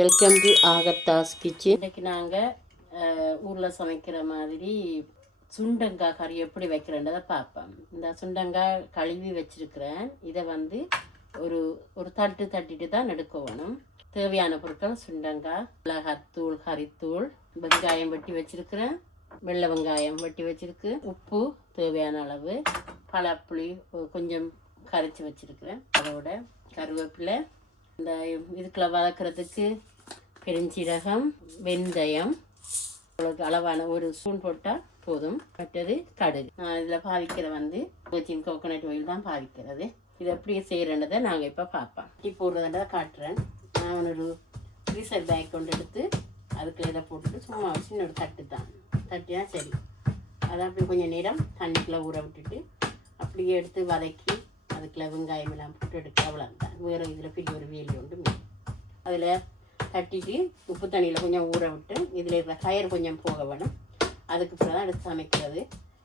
Welcome to ஆகத்தாஸ் kitchen. இன்றைக்கி நாங்கள் ஊரில் சமைக்கிற மாதிரி சுண்டங்காய் கறி எப்படி வைக்கிறேன்றதை பார்ப்போம். இந்த சுண்டங்காய் கழுவி வச்சுருக்கிறேன். இதை ஒரு ஒரு தட்டிட்டு தான் எடுக்கணும். தேவையான பொருட்கள் சுண்டங்காய், மிளகாத்தூள், கறித்தூள், வெங்காயம் வெட்டி வச்சுருக்கிறேன், வெள்ளை வெங்காயம் வெட்டி வச்சுருக்கு, உப்பு தேவையான அளவு, பழப்புளி கொஞ்சம் கரைச்சி வச்சுருக்கிறேன், அதோட கருவேப்பிலை, இந்த இதுக்குள்ள வதக்கிறதுக்கு பெருஞ்சீரகம், வெந்தயம், உங்களுக்கு அளவான ஒரு ஸ்பூன் போட்டால் போதும். மற்றது கடுகு. நான் இதில் பாவிக்கிற வெர்ஜின் கோகோனட் ஆயில் தான் பாவிக்கிறது. இது எப்படி செய்கிறன்றதை நாங்கள் இப்போ பார்ப்போம். இப்போ போடுறதை காட்டுறேன். நான் ஒரு ஃப்ரீசர் பேக் கொண்டு எடுத்து அதுக்குள்ள இதை போட்டுட்டு சும்மா சின்ன ஒரு தட்டினா சரி. அதை அப்படி கொஞ்சம் நேரம் தண்ணிக்குள்ளே ஊற விட்டுட்டு அப்படியே எடுத்து வதக்கி அதுக்குள்ள வெங்காயம் எல்லாம் போட்டு எடுக்க அவ்வளோதான். வேறு இதில் பெரிய ஒரு வேலி உண்டு. அதில் தட்டிட்டு உப்பு தண்ணியில் கொஞ்சம் ஊற விட்டு இதில் இருக்கிற கயிறு கொஞ்சம் போக வேணும். அதுக்கு அப்புறம் தான் எடுத்து சமைக்கிறது.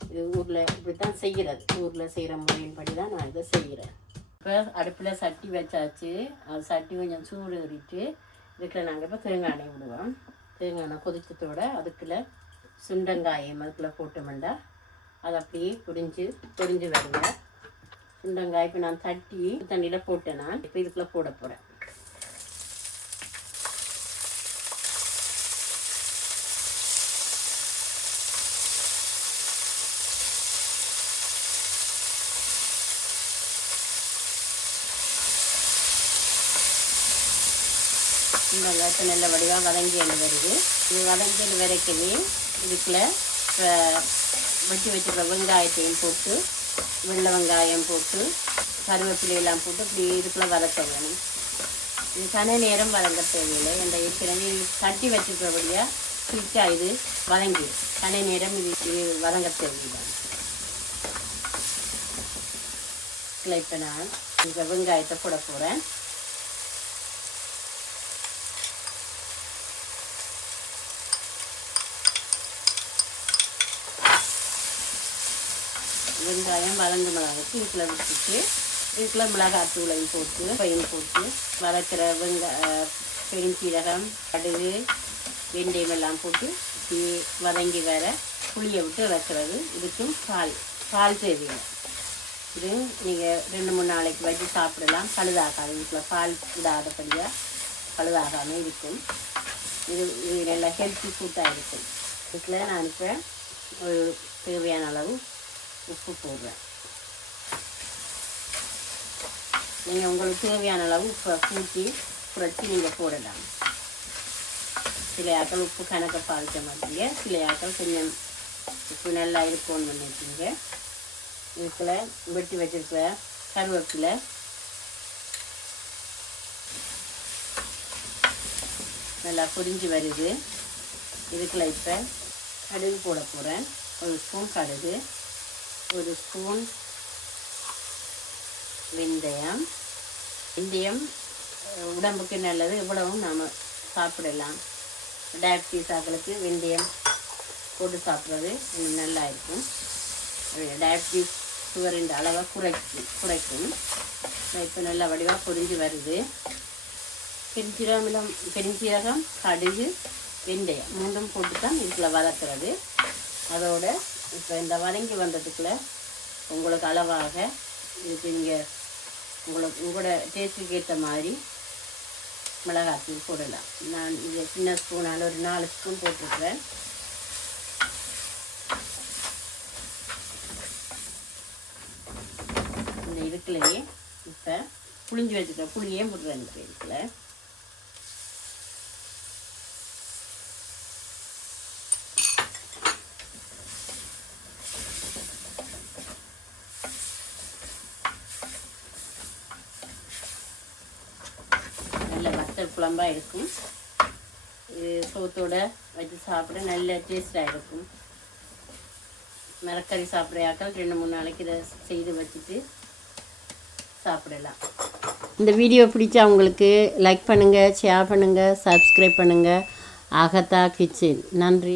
இது ஊரில் இப்படி தான் செய்கிறது. ஊரில் செய்கிற முறையின்படி தான் நான் இதை செய்கிறேன். இப்போ அடுப்பில் சட்டி வச்சாச்சு. அது சட்டி கொஞ்சம் சூடு ஏறிட்டு இதுக்குள்ள நாங்கள் இப்போ தேங்காய் எண்ணெய் விடுவோம். தேங்காய் எண்ணெய் கொதிச்சத்தோட அதுக்குள்ள சுண்டங்காயம் அதுக்குள்ளே போட்டோம்டா அது அப்படியே பொரிஞ்சு வருங்க. சுண்டங்காய் இப்போ நான் தட்டி தண்ணியில் போட்டேன். நான் இப்போ இதுக்குள்ளே போட போகிறேன். சுண்டங்காய் இப்போ நல்ல வடிவாக வதங்கி வருது. இது வதங்கி வரைக்கவே இதுக்குள்ள வெட்டி வச்சுக்கிற வெங்காயத்தையும் போட்டு, வெள்ளை வெங்காயம் போட்டு, கருவேப்பிலையெல்லாம் போட்டு இப்படி இதுக்குள்ளே வதக்க வேணும். இது கன நேரம் வதங்க தேவையில்லை. இந்த ஏற்கனவே தட்டி வச்சுக்கிறபடியாக குயிக்காக இது வதங்கி கன நேரம் இது வதங்க தேவையில்லை. இப்போ நான் இந்த வெங்காயத்தை போட போகிறேன். வெங்காயம் வதங்கு மிளகாய்க்கு இதுக்குள்ள விட்டுட்டு இதுக்குள்ள மிளகாத்தூளையும் போட்டு பையன் போட்டு வதக்கிற பெருஞ்சீரகம், கடுகு, வெந்தயம் எல்லாம் போட்டு வதங்கி வர புளியை விட்டு இறக்குறது. இதுக்கும் பால் தேவையில்லை. இது நீங்கள் 2-3 நாளைக்கு வச்சு சாப்பிடலாம். பழுதாகாது. இதுக்குள்ள பால் விடாதபடியாக பழுதாகாமல் இருக்கும். இது நல்லா ஹெல்த்தி ஃபுட்டாக இருக்கும். இதுக்குள்ள நான் இப்போ ஒரு தேவையான அளவு உப்பு போடுறேன். நீங்கள் உங்களுக்கு தேவையான அளவு உப்பை கூட்டி குறைச்சி நீங்கள் போடலாம். சில ஆக்கள் உப்பு கணக்கை பாதிக்க மாட்டீங்க. சில ஆக்கள் கொஞ்சம் உப்பு நல்லா இருக்கும்னு நினைப்பீங்க. இதுக்குள்ள வெட்டி வச்சிருக்கிற கருவேப்பிலை, நல்லா பொரிஞ்சு வருது. இதுக்குள்ள இப்போ கடுகு போட போகிறேன். ஒரு ஸ்பூன் கடுகு, ஒரு ஸ்பூன் வெந்தயம். உடம்புக்கு நல்லது. இவ்வளவும் நாம் சாப்பிடலாம். டயபிட்டிஸ் ஆக்களுக்கு வெந்தயம் போட்டு சாப்பிட்றது இன்னும் நல்லா இருக்கும். டயபிட்டிஸ் சுகரின் அளவை குறைக்கும். இப்போ நல்லா வடிவாக பொரிஞ்சு வருது. பெருஞ்சீரகம், கடுகு, வெந்தயம் 3 போட்டு தான் இதுக்குள்ள வதக்கிறது. அதோட இப்போ இந்த வதங்கி வந்ததுக்குள்ள உங்களுக்கு அளவாக இதுக்கு நீங்கள் உங்களோட டேஸ்ட்டுக்கு ஏற்ற மாதிரி மிளகாத்தூள் போடலாம். நான் இது சின்ன ஸ்பூனால் ஒரு 4 ஸ்பூன் போட்டிருக்கிறேன். இந்த இதுக்குள்ளேயே இப்போ புளிஞ்சு வச்சுக்கிறேன். புளியே போட்டுறேன். இந்த இதுக்குள்ள நல்ல வத்தல் குழம்பாக இருக்கும். இது சோத்தோட வச்சு சாப்பிட நல்ல டேஸ்டாக இருக்கும். மரக்கறி சாப்பிட்றாக்கள் 2-3 நாளைக்கு இதை செய்து வச்சுட்டு சாப்பிடலாம். இந்த வீடியோ பிடிச்சா உங்களுக்கு லைக் பண்ணுங்கள், ஷேர் பண்ணுங்கள், சப்ஸ்கிரைப் பண்ணுங்கள். ஆகத்தா கிச்சன். நன்றி.